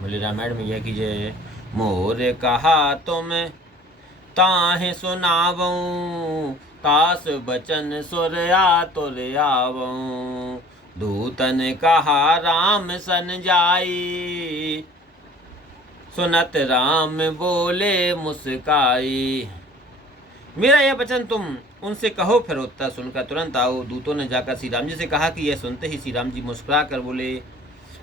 बोले रामायण मैया की जय। मोर कहा तुम ताहे सुनावऊं, तास बचन सुर आतुर आवऊं। दूतन कहा राम सन जाई, सुनत राम बोले मुस्काई। मेरा यह वचन तुम उनसे कहो, फिर उत्तर सुनकर तुरंत आओ। दूतों ने जाकर श्री राम जी से कहा कि यह सुनते ही श्री राम जी मुस्कुरा कर बोले,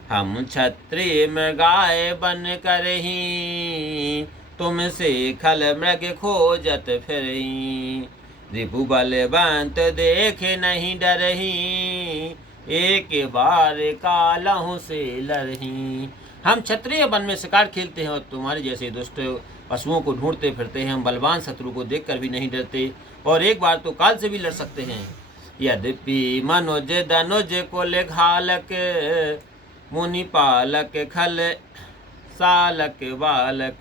हम क्षत्रिय मृगाए बन करही, तुमसे खल मृग खोजत फिरही। रिपु बलवंत देखे नहीं डरही, एक बार कालहु से लड़ही। हम क्षत्रिय वन में शिकार खेलते हैं और तुम्हारे जैसे दुष्ट पशुओं को ढूंढते फिरते हैं। हम बलवान शत्रु को देखकर भी नहीं डरते और एक बार तो काल से भी लड़ सकते हैं। यद्यपि मनुज धनुज कुल घालक, मुनि पालक खल सालक बालक।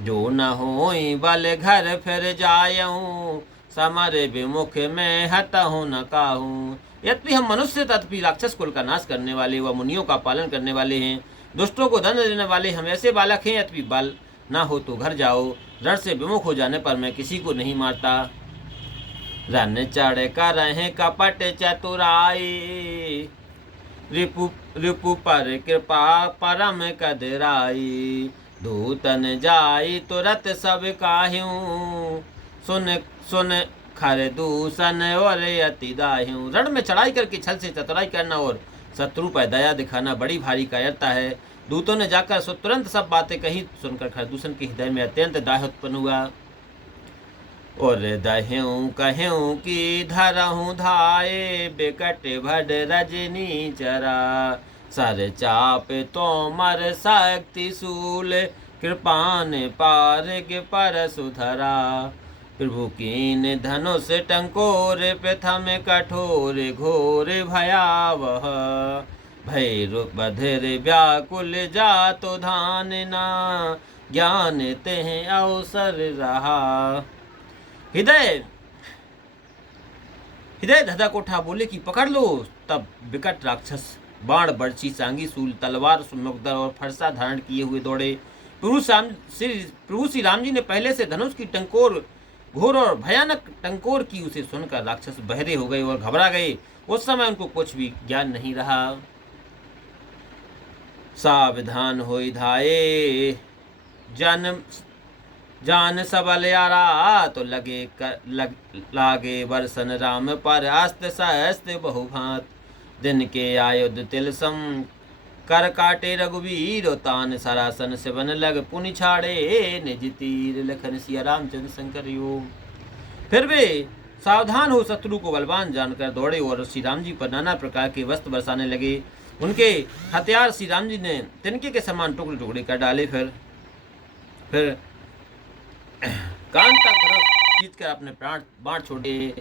जो न होई बल घर फिर जायऊं, समर विमुख में हतहु न काहूं। यद्यपि हम मनुष्य तथापि राक्षस कुल का नाश करने वाले व मुनियों का पालन करने वाले हैं, दुष्टों को दंड देने वाले हम ऐसे बालक हैं। यद्यपि बल ना हो तो घर जाओ, रण से विमुख हो जाने पर मैं किसी को नहीं मारता। रन चढ़ कर रहे कपट चतुराई, रिपु पर कृपा परम कदराई। दूतन जाई तुरत सब काह्यूं, सुन सुन खर दूषण और अति दाह्यूं। रण में चढ़ाई करके छल से चतुराई करना और शत्रु पर दया दिखाना बड़ी भारी कायरता है। दूतों ने जाकर तुरंत सब बातें कही। सुनकर खरदूषण के हृदय में अत्यंत दाह उत्पन्न हुआ और दह्यूं कह्यूं कि धरहूं धाये, बिकट भड रजनी चरा। सर चाप तोमर शक्ति शूल, कृपान पारग पर सुधरा। प्रभु कीन धनुष टंकोर, प्रथम कठोर घोर भयावह। भैरव बधिर व्याकुल जातो धानना, ज्ञान तेह अवसर रहा। हृदय धधक उठा, बोले कि पकड़ लो। तब विकट राक्षस बाण बर्छी सांगी सूल तलवार सुमुग्धर और फरसा धारण किए हुए दौड़े। प्रभु श्री राम जी ने पहले से धनुष की टंकोर घोर और भयानक टंकोर की उसे सुनकर राक्षस बहरे हो गए और घबरा गए। उस समय उनको कुछ भी ज्ञान नहीं रहा। सावधान होई धाये, जान सबल यारा। तो लागे वर्षन राम पर, अस्त्र सहस्त्र बहुभांत। दिन के आयुध तिलसम, कर काटे रघुवीर। तान सरासन से बन लग, पुनि छाड़े निज तीर। लखन सिया रामचंद्र शंकर योग। फिर वे सावधान हो शत्रु को बलवान जानकर दौड़े और श्री राम जी पर नाना प्रकार के वस्त्र बरसाने लगे। उनके हथियार श्री राम जी ने तिनके के समान टुकड़े टुकड़े कर डाले। फिर कान तक खींच कर अपने प्राण बाण छोड़े।